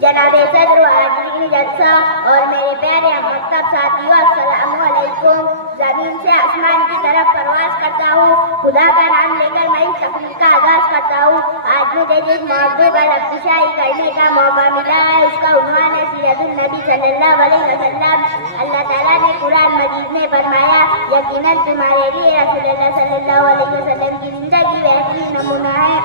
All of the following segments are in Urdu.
جناب صدر و حاضرین جلسہ اور میرے پیارے مکتب ساتھیوں، السلام علیکم۔ زمین سے آسمان کی طرف پرواز کرتا ہوں، خدا کا نام لے کر میں اس تقریر کا آغاز کرتا ہوں۔ آج مجھے جس موضوع پر افشائی کرنے کا موقع ملا ہے اس کا عنوان ہے سیرت النبی صلی اللہ علیہ وسلم۔ اللہ تعالیٰ نے قرآن مجید میں فرمایا، یقیناً تمہارے لیے رسول اللہ صلی اللہ علیہ وسلم کی زندگی بہترین نمونہ ہے۔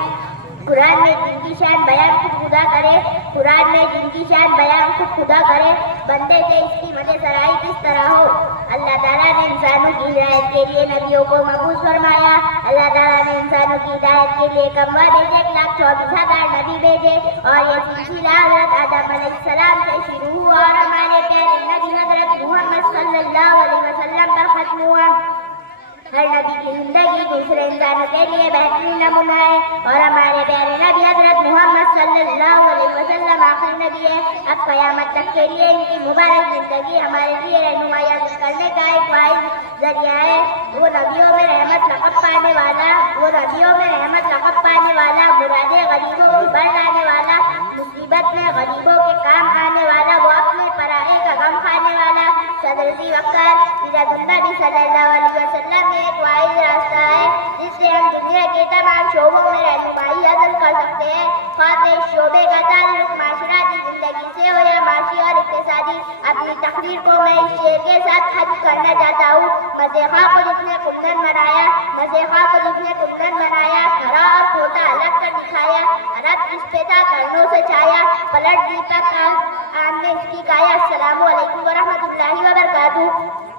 قرآن میں جن کی شان بیان خود خدا کرے، قرآن میں جن کی شان بیان خود خدا کرے، بندے سے اس کی مدد سرائی کس طرح ہو۔ اللہ تعالیٰ نے انسانوں کی ہدایت کے لیے نبیوں کو مبعوث فرمایا۔ اللہ تعالیٰ نے انسانوں کی ہدایت کے لیے کم و بیش 1,24,000 نبی بھیجے، اور یہ سلسلہ حضرت آدم علیہ السلام سے شروع ہوا اور ہمارے پیارے نبی حضرت محمد صلی اللہ علیہ وسلم پر ختم ہوا۔ ہر نبی کی زندگی دوسرے انسانوں کے لیے بہترین نمونہ ہے، اور ہمارے پیارے نبی حضرت محمد صلی اللہ علیہ وسلم آخری نبی ہے۔ اب قیامت تک کے لیے ان کی مبارک زندگی ہمارے لیے رہنمائی کرنے کا ایک واحد ذریعہ ہے۔ وہ نبیوں میں رحمت لقب پانے والا، مراد غریبوں کو بڑھ لانے والا، مصیبت میں غریبوں کے کام آنے والا، وہ اپنے پرائے کا غم کھانے والا، صدر ذی وقار سیرت النبی صلی اللہ علیہ وسلم میں ایک واحد راستہ ہے جس سے ہم دنیا کے تمام شعبوں میں رہنمائی حاصل کر سکتے ہیں، خواہ اس شعبے کا تعلق معاشرتی زندگی سے ہو یا معاشی اور اقتصادی۔ اپنی تقریر کو میں اس شعر کے ساتھ ختم کرنا چاہتا ہوں، مسیحا کو جس نے کمدن بنایا، کھرا اور کھوٹا الگ کر دکھایا، رب جس پہ تھا کرنوں سے چھایا، پلٹ دی تک آم نے اس کی کایا۔ السلام علیکم ورحمۃ اللہ وبرکاتہ۔